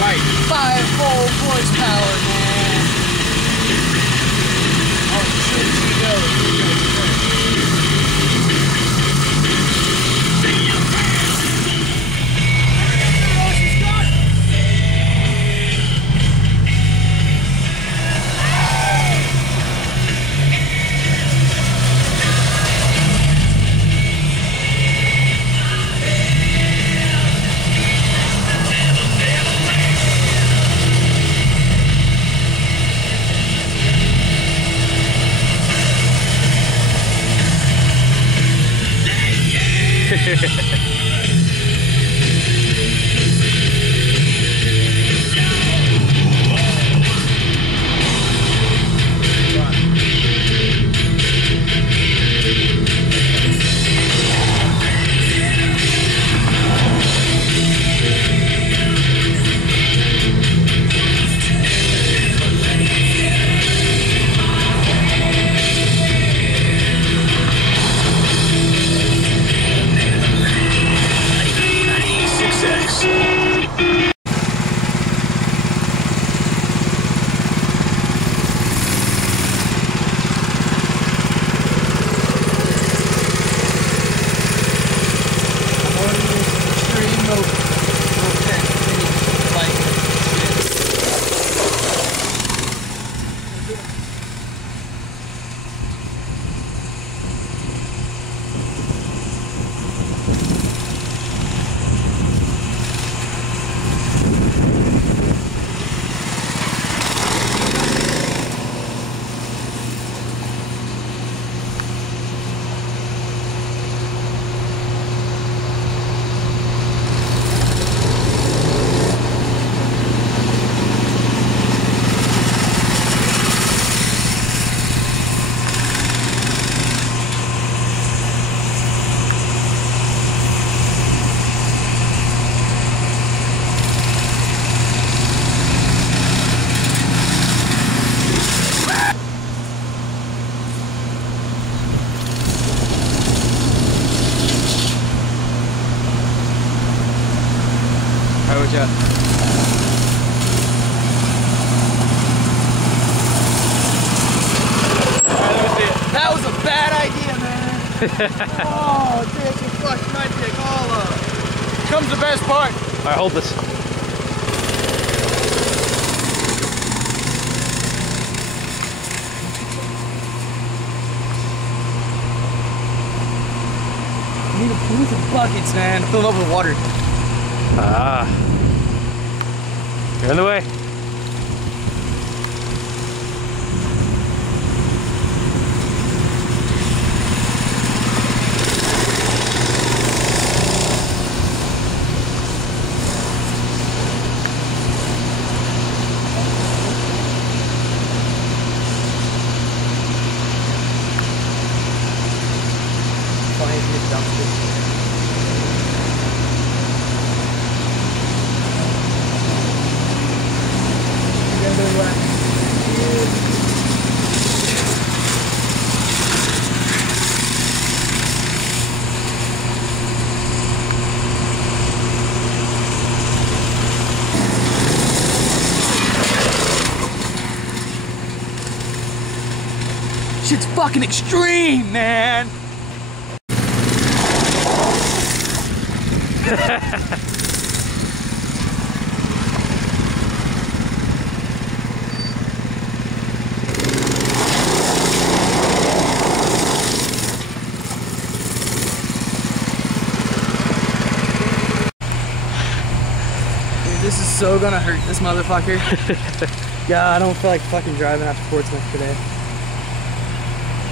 Right. 5 full horsepower, man. Oh, shoot, she goes. That was a bad idea, man. Oh, dude, you fucked my dick all up. Here comes the best part. All right, hold this. We need some buckets, man. Fill it up with water. Ah. You're in the way. Shit's fucking extreme, man. This is so gonna hurt this motherfucker. Yeah, I don't feel like fucking driving after Portsmouth today.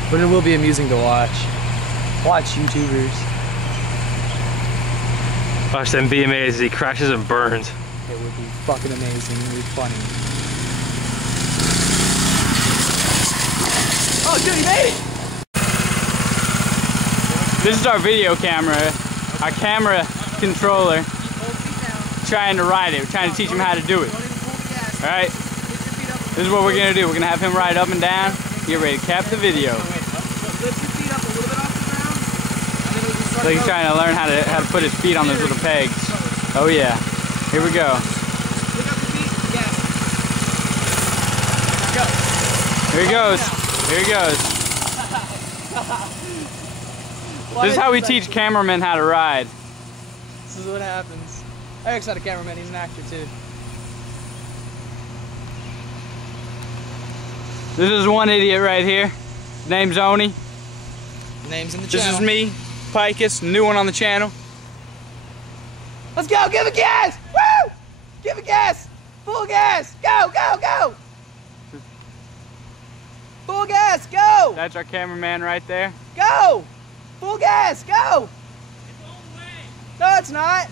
But it will be amusing to watch. Watch YouTubers. Watch them be amazed as he crashes and burns. It would be fucking amazing. It would be funny. Oh, dude, he made it! This is our video camera. Our camera controller. Trying to ride it. We're trying to teach him how to do it. Alright? This is what we're going to do. We're going to have him ride up and down. Get ready to cap the video. Lift your feet up a little bit off the ground. And then we'll just start So he's trying to learn how to put his feet on those little pegs. Oh yeah. Here we go. Pick up Go. Here he goes. Here he goes. This is how we teach cameramen how to ride. This is what happens. Eric's not a cameraman, he's an actor too. This is one idiot right here. Name's Oni. Name's in the This channel. is me, Picus, new one on the channel. Let's go, give it gas! Woo! Give it gas! Full gas! Go, go, go! Full gas, go! That's our cameraman right there. Go! Full gas, go! It's all the way. No, it's not. It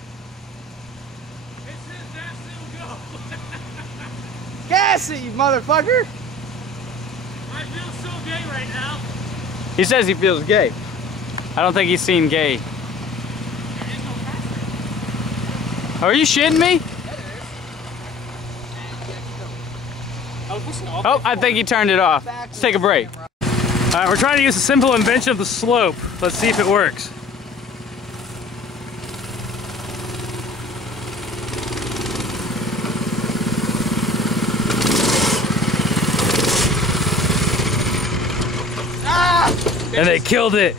says that still go. Gas it, you motherfucker! I feel so gay right now. He says he feels gay. I don't think he's seen gay. There is no faster. Are you shitting me? I was pushing off. Oh, I think he turned it off. Let's take a break. All right, we're trying to use the simple invention of the slope. Let's see if it works. And they killed it.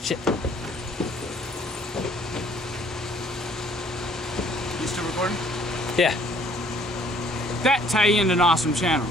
Shit. You still recording? Yeah. That tie you into an awesome channel.